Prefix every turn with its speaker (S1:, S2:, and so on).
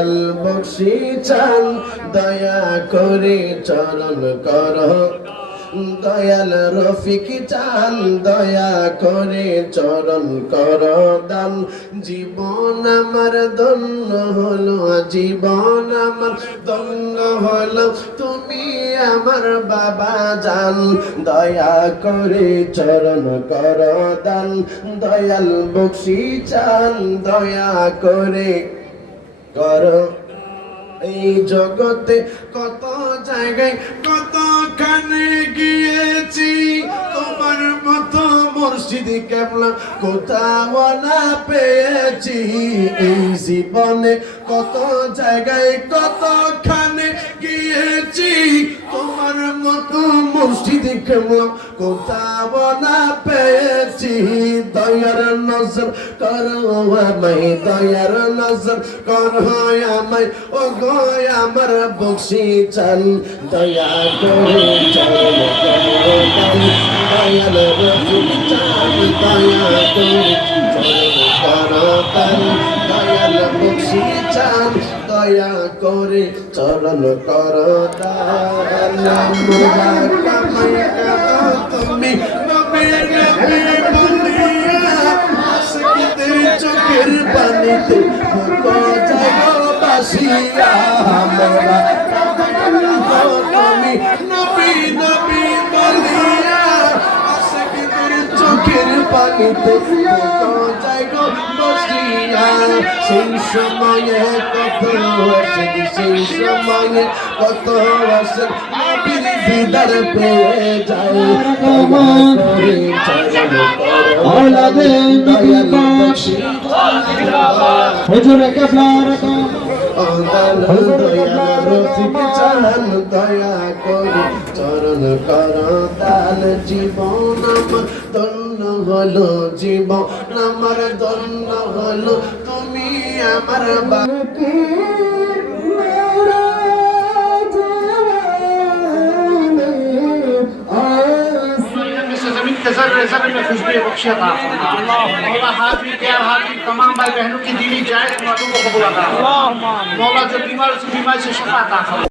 S1: দয়াল বক্সি চান, দয়া করে চরণ কর। দয়াল রফিক চান, দয়া করে চরণ কর। দান জীবন আমার, ধন্য হলো, জীবন আমার, ধন্য হলো, তুমি আমার বাবা জান। দয়া করে চরণ কর, দান। দয়াল বক্সি চান, দয়া করে কর এই জগতে কত জায়গায় কতখানে গিয়েছি। তোমার মতো মসজিদ কেমন কোথাও না পেয়েছি। এই জীবনে কত জায়গায় কতখানে কেমন কোথাও না পেয়েছি দয়ার নজর, করো আমায় দয়ার নজর, করো আমায় ও গো আমার বক্সি চান, দয়া করে দান। দয়াল রসুল চান, দয়া করে করো চান, দয়া করে চরণ করো। চোখের পানিতে বাসিয়া তুমি নবী নবী বলিয়া চোখের পানিতে সেই সময়ে কত সেই সময়ে কত আসে দিদার পেয়ে যায়। তোমার চরণ
S2: নবী পাক হুজুর কেবলার কাম
S1: দয়া করে চরণ কর দান জীবন আমার হলো জীবন। আমার ধন্য হলো তুমি আমার বাকি
S3: नज़र नज़र में खुशबू बख्शा था। मौला हाफी प्यार हाफी तमाम भाई बहनों की दीवी जायद मौतों को कबूल था मौला जो बीमार उस बीमारी से शफा था।